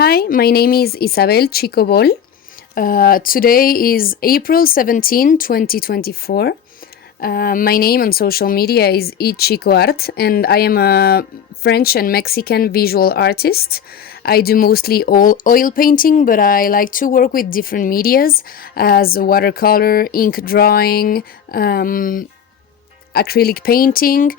Hi, my name is Isabelle Chico. Today is April 17, 2024. My name on social media is iChicoArt, and I am a French and Mexican visual artist. I do mostly oil painting, but I like to work with different medias as watercolor, ink drawing, acrylic painting.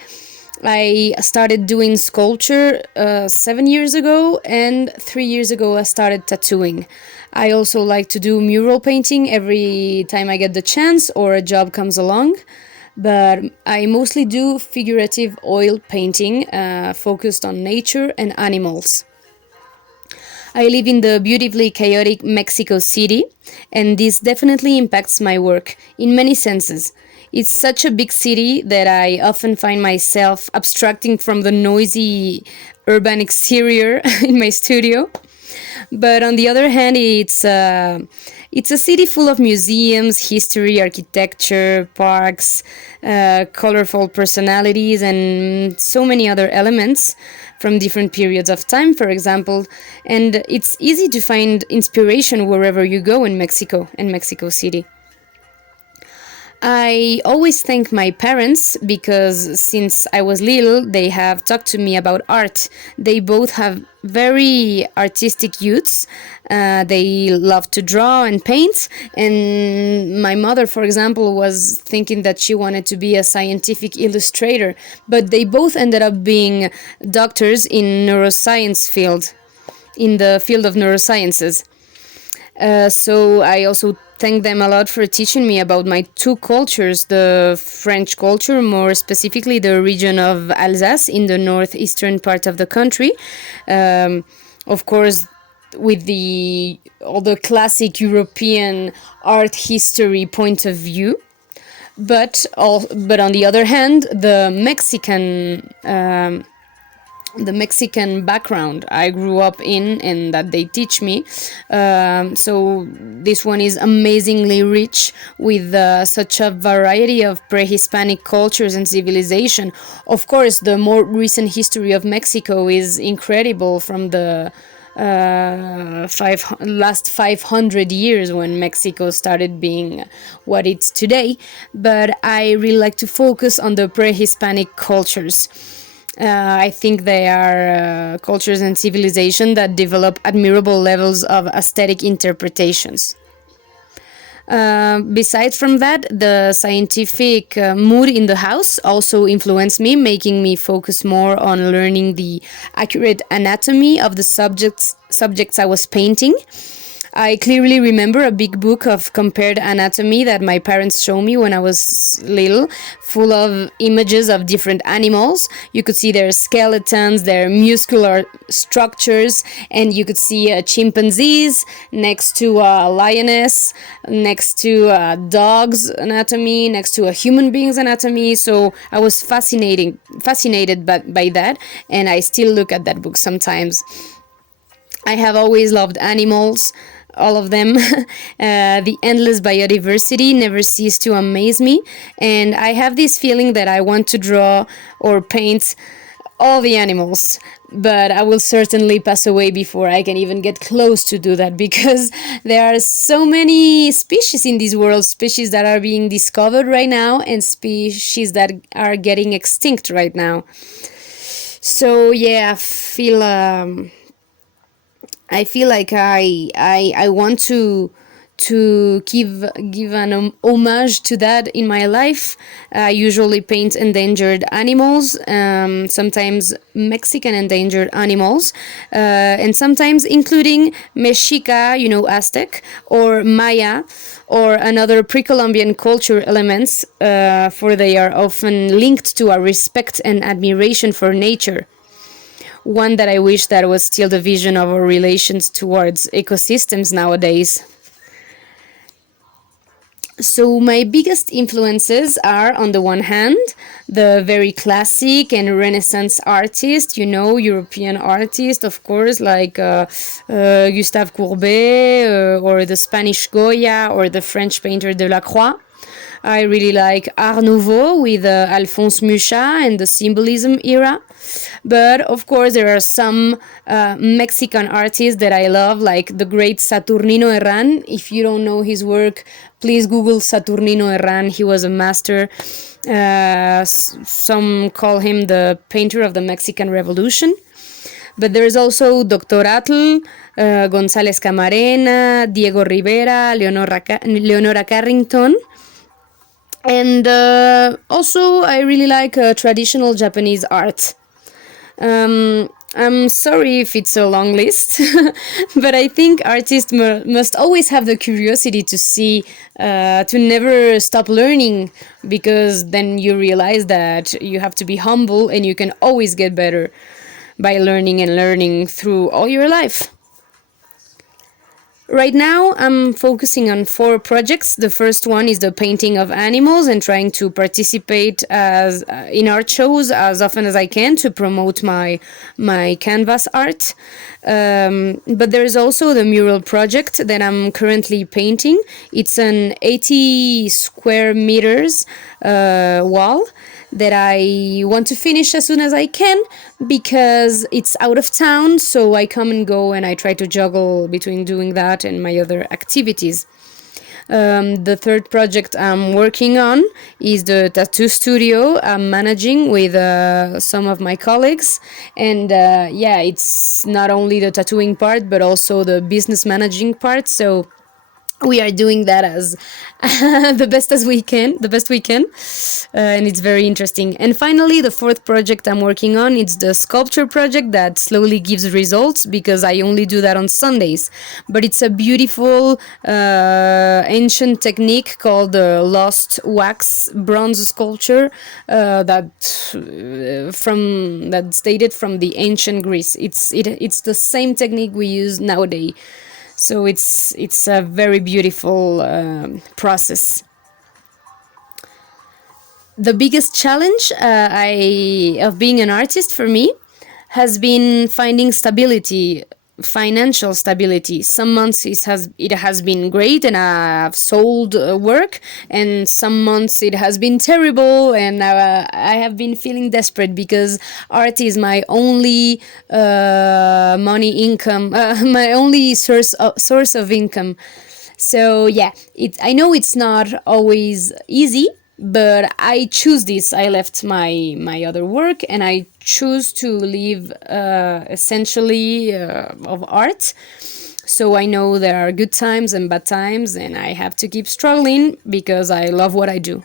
I started doing sculpture 7 years ago, and 3 years ago I started tattooing. I also like to do mural painting every time I get the chance or a job comes along, but I mostly do figurative oil painting focused on nature and animals. I live in the beautifully chaotic Mexico City, and this definitely impacts my work in many senses. It's such a big city that I often find myself abstracting from the noisy urban exterior in my studio. But on the other hand, it's a city full of museums, history, architecture, parks, colorful personalities, and so many other elements from different periods of time, for example. And it's easy to find inspiration wherever you go in Mexico and Mexico City. I always thank my parents because since I was little, they have talked to me about art. They both have very artistic youths. They love to draw and paint. And my mother, for example, was thinking that she wanted to be a scientific illustrator. But they both ended up being doctors in in the field of neurosciences. So I also thank them a lot for teaching me about my two cultures, the French culture, more specifically the region of Alsace in the northeastern part of the country. Of course, with all the classic European art history point of view. But on the other hand, the Mexican background I grew up in and that they teach me. So this one is amazingly rich with such a variety of pre-Hispanic cultures and civilization. Of course, the more recent history of Mexico is incredible from the last 500 years when Mexico started being what it's today. But I really like to focus on the pre-Hispanic cultures. I think they are cultures and civilization that develop admirable levels of aesthetic interpretations. Besides from that, the scientific mood in the house also influenced me, making me focus more on learning the accurate anatomy of the subjects I was painting. I clearly remember a big book of compared anatomy that my parents showed me when I was little, full of images of different animals. You could see their skeletons, their muscular structures, and you could see chimpanzees next to a lioness, next to a dog's anatomy, next to a human being's anatomy. So I was fascinated by that, and I still look at that book sometimes. I have always loved animals, all of them. The endless biodiversity never ceased to amaze me, and I have this feeling that I want to draw or paint all the animals, but I will certainly pass away before I can even get close to do that, because there are so many species in this world, species that are being discovered right now and species that are getting extinct right now. So yeah, I feel like I want to give an homage to that in my life. I usually paint endangered animals, sometimes Mexican endangered animals, and sometimes including Mexica, Aztec, or Maya, or another pre-Columbian culture elements, for they are often linked to a respect and admiration for nature. One that I wish that was still the vision of our relations towards ecosystems nowadays. So my biggest influences are, on the one hand, the very classic and Renaissance artists, European artists, of course, like Gustave Courbet, or the Spanish Goya, or the French painter Delacroix. I really like Art Nouveau with Alphonse Mucha and the Symbolism era. But of course, there are some Mexican artists that I love, like the great Saturnino Herran. If you don't know his work, please Google Saturnino Herran. He was a master. Some call him the painter of the Mexican Revolution. But there's also Dr. Atl, González Camarena, Diego Rivera, Leonora Carrington. And also, I really like traditional Japanese art. I'm sorry if it's a long list, but I think artists must always have the curiosity to see, to never stop learning, because then you realize that you have to be humble and you can always get better by learning and learning through all your life. Right now, I'm focusing on 4 projects. The first one is the painting of animals and trying to participate as in art shows as often as I can to promote my canvas art. But there is also the mural project that I'm currently painting. It's an 80 square meters wall that I want to finish as soon as I can because it's out of town, so I come and go and I try to juggle between doing that and my other activities. The third project I'm working on is the tattoo studio I'm managing with some of my colleagues. And yeah, it's not only the tattooing part, but also the business managing part. So we are doing that as the best we can, and it's very interesting. And finally, the fourth project I'm working on, it's the sculpture project that slowly gives results because I only do that on Sundays. But it's a beautiful ancient technique called the lost wax bronze sculpture that's dated from the ancient Greece. It's the same technique we use nowadays. So it's a very beautiful process. The biggest challenge of being an artist for me has been finding stability, financial stability. Some months it has been great and I've sold work, and some months it has been terrible and I have been feeling desperate because art is my only money income, my only source of income. So yeah, I know it's not always easy, but I choose this. I left my other work and I choose to live essentially of art. So I know there are good times and bad times, and I have to keep struggling because I love what I do.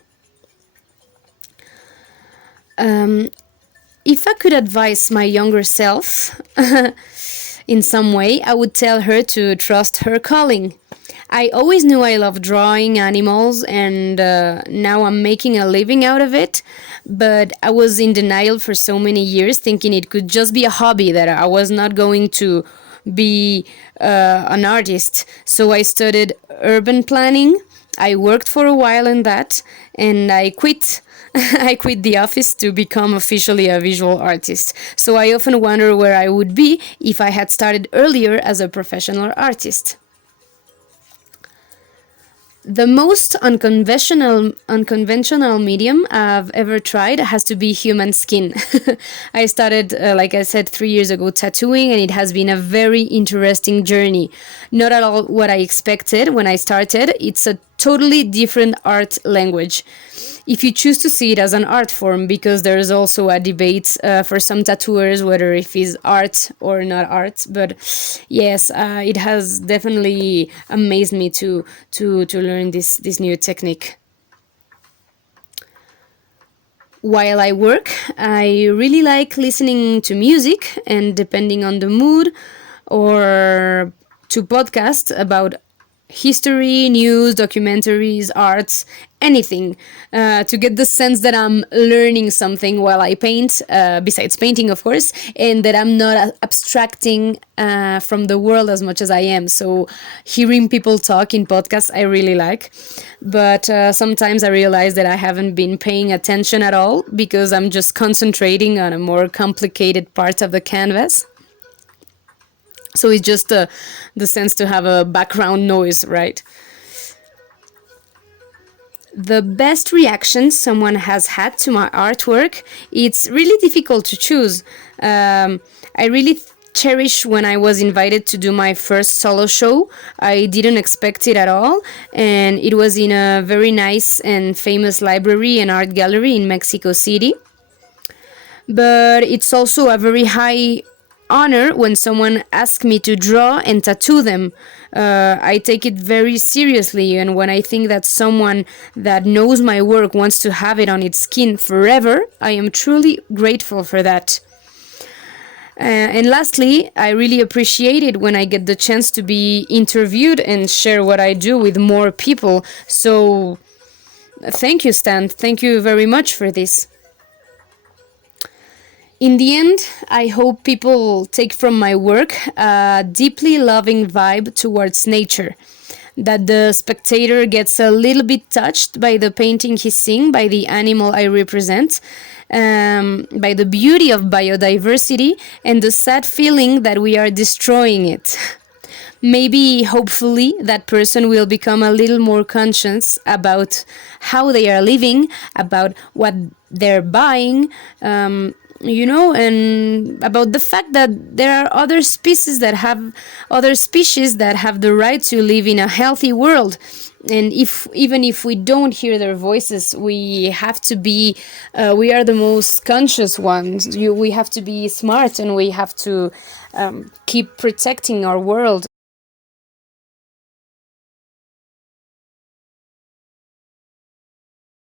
If I could advise my younger self in some way, I would tell her to trust her calling. I always knew I loved drawing animals, and now I'm making a living out of it. But I was in denial for so many years, thinking it could just be a hobby, that I was not going to be an artist. So I studied urban planning. I worked for a while in that, and I quit. I quit the office to become officially a visual artist. So I often wonder where I would be if I had started earlier as a professional artist. The most unconventional medium I've ever tried has to be human skin. I started, like I said, 3 years ago tattooing, and it has been a very interesting journey. Not at all what I expected when I started. It's a totally different art language, if you choose to see it as an art form, because there is also a debate for some tattooers whether it is art or not art. But yes, it has definitely amazed me to learn this new technique. While I work, I really like listening to music, and depending on the mood, or to podcasts about history, news, documentaries, arts, anything, to get the sense that I'm learning something while I paint, besides painting, of course, and that I'm not abstracting from the world as much as I am. So hearing people talk in podcasts, I really like. But sometimes I realize that I haven't been paying attention at all because I'm just concentrating on a more complicated part of the canvas. So it's just the sense to have a background noise, right? The best reaction someone has had to my artwork, it's really difficult to choose. I really cherish when I was invited to do my first solo show. I didn't expect it at all, and it was in a very nice and famous library and art gallery in Mexico City. But it's also a very high honor when someone asks me to draw and tattoo them. I take it very seriously, and when I think that someone that knows my work wants to have it on its skin forever, I am truly grateful for that. And lastly, I really appreciate it when I get the chance to be interviewed and share what I do with more people. So, thank you, Stan. Thank you very much for this. In the end, I hope people take from my work a deeply loving vibe towards nature. That the spectator gets a little bit touched by the painting he's seeing, by the animal I represent, by the beauty of biodiversity, and the sad feeling that we are destroying it. Maybe, hopefully, that person will become a little more conscious about how they are living, about what they're buying, and about the fact that there are other species that have the right to live in a healthy world. And if even if we don't hear their voices, we have to be we are the most conscious ones. We have to be smart, and we have to keep protecting our world.